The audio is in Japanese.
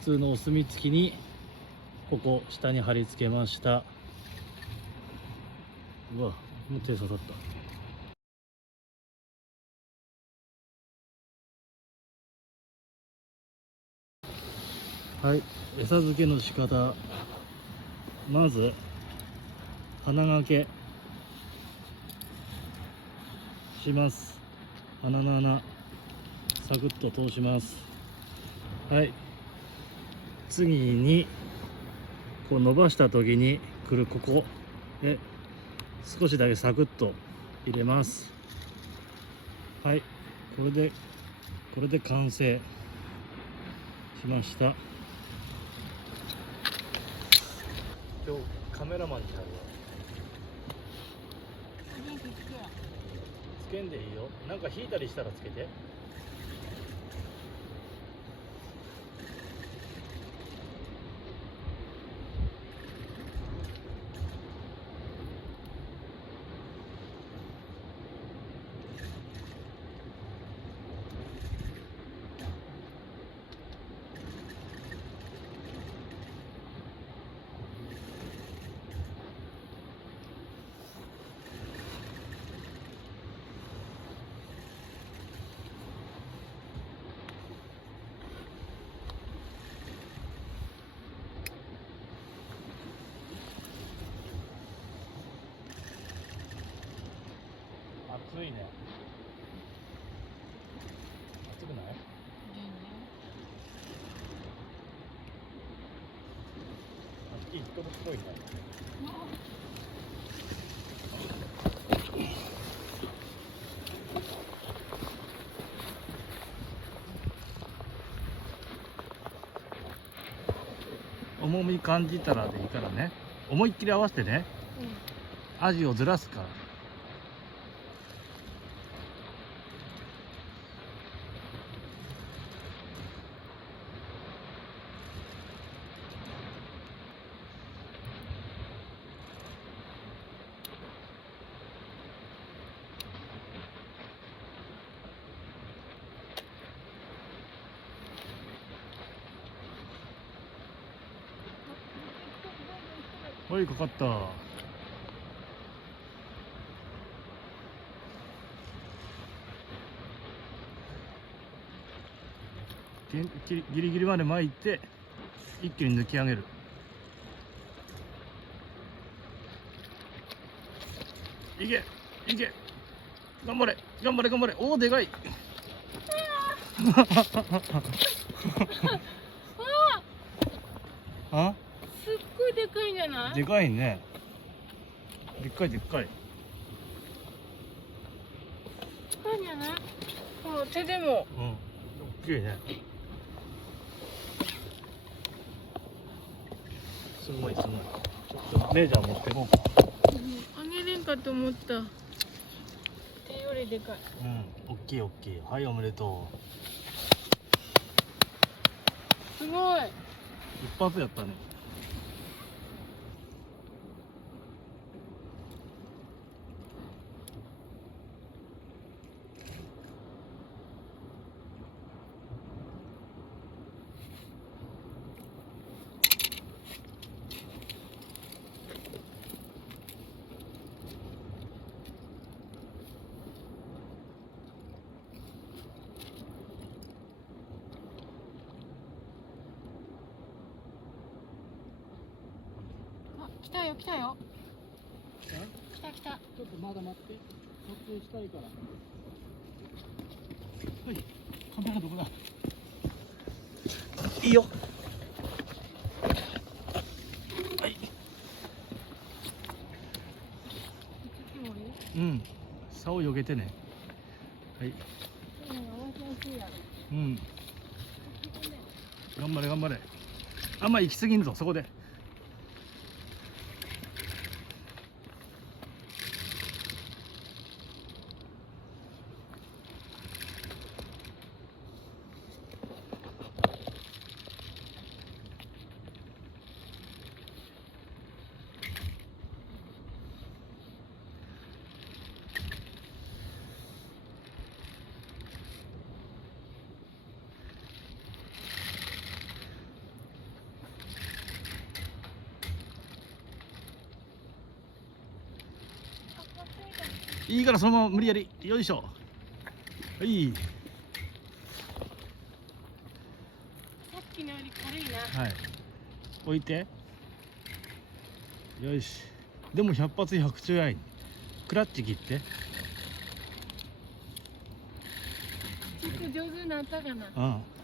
普通のお墨付きにここ下に貼り付けました。うわ、もう手刺さった。はい、餌付けの仕方。まず鼻掛けします。鼻の穴サクッと通します。はい、次にこう伸ばした時に来るここで少しだけサクッと入れます。はい、これで完成しました。今日カメラマンになるよ。つけんでいいよ。なんか引いたりしたらつけて。暑いね。暑くない？いい人っぽいね。重み感じたらでいいからね。思いっきり合わせてね。アジをずらすから。はい、かかった。ギリギリまで巻いて一気に抜き上げる。いけいけ、頑張れ頑張れ頑張れ。おお、でかい。あ、すっごいでかいんじゃない？でかいね。でっかいでっかい。でかいんじゃない？この手でも。うん、大きいね。すごいすごい。ちょっとレーザー持ってこうか。あげれんかと思った。手よりでかい。うん、大きい大きい。はい、おめでとう。すごい。一発やったね。あ、来たよ来たよ。来た来た。ちょっとまだ待って。撮影したいから。はい、カメラどこだ。いいよ。はい。うん。竿をよけてね。はい。うん。頑張れ頑張れ。あんま行き過ぎんぞ、そこで。いいからそのまま無理やり。よいしょ。はい。さっきのより軽いな。はい。置いて。よし。でも100発100中やい。クラッチ切って。ちょっと上手になったかな。ああ。